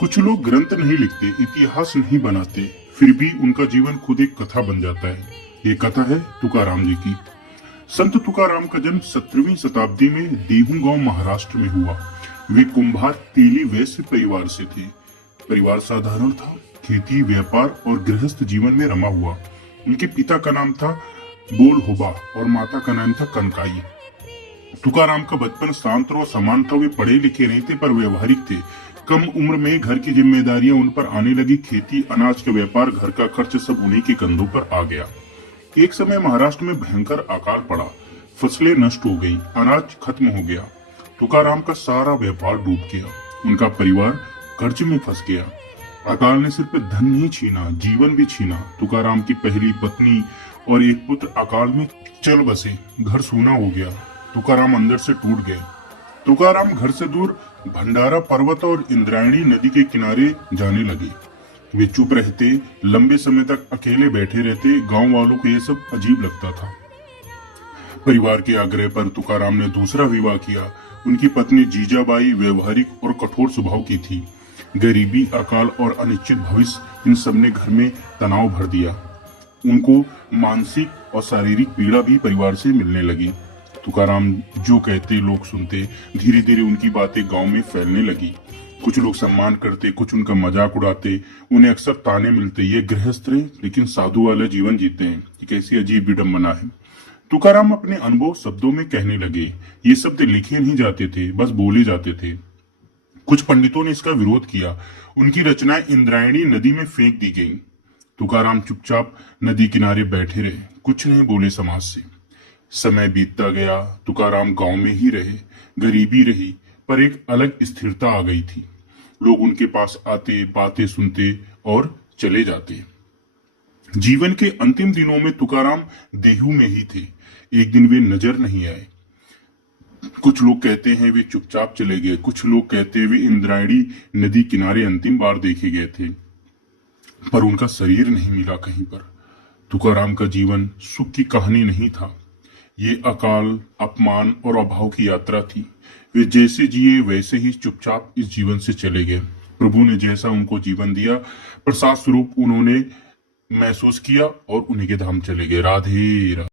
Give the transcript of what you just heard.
कुछ लोग ग्रंथ नहीं लिखते, इतिहास नहीं बनाते, फिर भी उनका जीवन खुद एक कथा बन जाता है। ये कथा है तुकाराम जी की। संत तुकाराम का जन्म 17वीं शताब्दी में देहू गांव महाराष्ट्र में हुआ। वे कुंभार तेली वैश्य परिवार से थे। परिवार साधारण था, खेती व्यापार और गृहस्थ जीवन में रमा हुआ। उनके पिता का नाम था बोलहोबा और माता का नाम था कनकाई। तुकाराम का बचपन शांत और समान था। वे पढ़े लिखे नहीं थे पर व्यवहारिक थे। कम उम्र में घर की जिम्मेदारियां उन पर आने लगी। खेती, अनाज का व्यापार, घर का खर्च सब उन्हीं के कंधों पर आ गया। एक समय महाराष्ट्र में भयंकर अकाल पड़ा। फसलें नष्ट हो गई, अनाज खत्म हो गया। तुकाराम का सारा व्यापार डूब गया। उनका परिवार कर्ज में फंस गया। अकाल ने सिर्फ धन नहीं छीना, जीवन भी छीना। तुकाराम की पहली पत्नी और एक पुत्र अकाल में चल बसे। घर सूना हो गया। तुकाराम अंदर से टूट गए। तुकाराम घर से दूर भंडारा पर्वत और इंद्रायणी नदी के किनारे जाने लगे। वे चुप रहते, लंबे समय तक अकेले बैठे रहते। गांव वालों को यह सब अजीब लगता था। परिवार के आग्रह पर तुकाराम ने दूसरा विवाह किया। उनकी पत्नी जीजाबाई व्यवहारिक और कठोर स्वभाव की थी। गरीबी, अकाल और अनिश्चित भविष्य, इन सब ने घर में तनाव भर दिया। उनको मानसिक और शारीरिक पीड़ा भी परिवार से मिलने लगी। तुकाराम जो कहते लोग सुनते। धीरे धीरे उनकी बातें गांव में फैलने लगी। कुछ लोग सम्मान करते, कुछ उनका मजाक उड़ाते। उन्हें अक्सर ताने मिलते, ये गृहस्थ रहे लेकिन साधु वाला जीवन जीते हैं। ये कैसी अजीब विडंबना है। तुकाराम अपने अनुभव शब्दों में कहने लगे। ये शब्द लिखे नहीं जाते थे, बस बोले जाते थे। कुछ पंडितों ने इसका विरोध किया। उनकी रचनाएं इंद्रायणी नदी में फेंक दी गईं। तुकाराम चुपचाप नदी किनारे बैठे रहे, कुछ नहीं बोले समाज से। समय बीतता गया। तुकाराम गांव में ही रहे। गरीबी रही पर एक अलग स्थिरता आ गई थी। लोग उनके पास आते, बातें सुनते और चले जाते। जीवन के अंतिम दिनों में तुकाराम देहू में ही थे। एक दिन वे नजर नहीं आए। कुछ लोग कहते हैं वे चुपचाप चले गए, कुछ लोग कहते हैं वे इंद्रायणी नदी किनारे अंतिम बार देखे गए थे, पर उनका शरीर नहीं मिला कहीं पर। तुकाराम का जीवन सुख की कहानी नहीं था। ये अकाल, अपमान और अभाव की यात्रा थी। वे जैसे जिए वैसे ही चुपचाप इस जीवन से चले गए। प्रभु ने जैसा उनको जीवन दिया, प्रसाद स्वरूप उन्होंने महसूस किया और उन्हीं के धाम चले गए। राधे राधे।